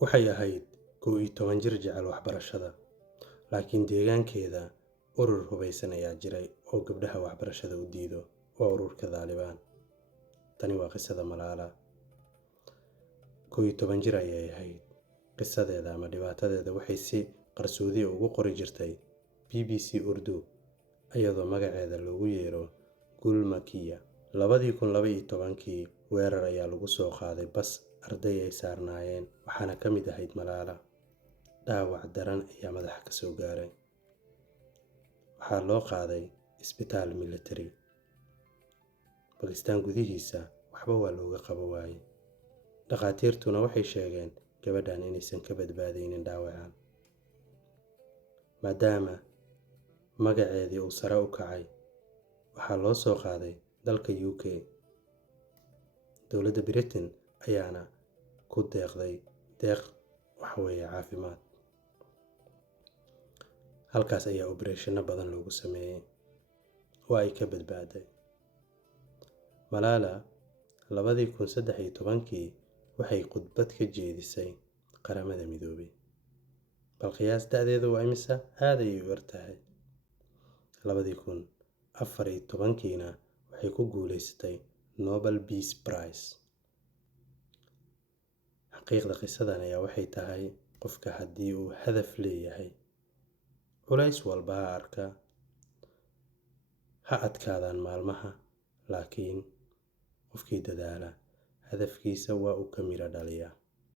Waxay ahayd 11 jir jecel waxbarashada, laakiin deegaankeeda urur hubaysan ayaa jiray oo gabdhaha waxbarashada u diido. Waa ururka Taliban. Tani waa qisada Malala. 11 jir ayay ahayd. Qisadeeda ama dhibaatadeeda waxay si qarsoodi ugu qori jirtay BBC Urdu, iyadoo magaceeda loogu yeero Gul Makiya. 2012kii weerar ayaa lagu soo qaaday bas arday ay saarnaayeen, waxaana ka mid ahayd Malala. Dhaawac daran ayaa madaxa ka soo gaaray. Waxaa loo qaaday isbitaal military. Bakistaan gudihiisa waxba waa looga qabo waayey. Dhakhaatiirtuna waxay sheegeen gabadhan inaysan ka badbaadaynin dhaawacan, maadaama magaceedii uu sare u kacay. Waxaa loo soo qaaday dalka UK. Dowladda Britain ayaana ku deeqday caafimaad. Halkaas ayaa operation badan loogu sameeyay oo ay ka badbaaday. Malala 2013kii waxay khudbad ka jeedisay qaramada midoobay. Bal qiyaas da'deedu waa imisa? Aad ayay u yartahay. 2014kiina waxay ku guuleysatay Nobel Peace Prize. Xaqiiqda qisadan ayaa waxay tahay qofka haddii uu hadaf leeyahay, culays walba ha arka, ha adkaadaan maalmaha, laakiin qofkii dadaala hadafkiisa waa uu ka miro dhaliyaa.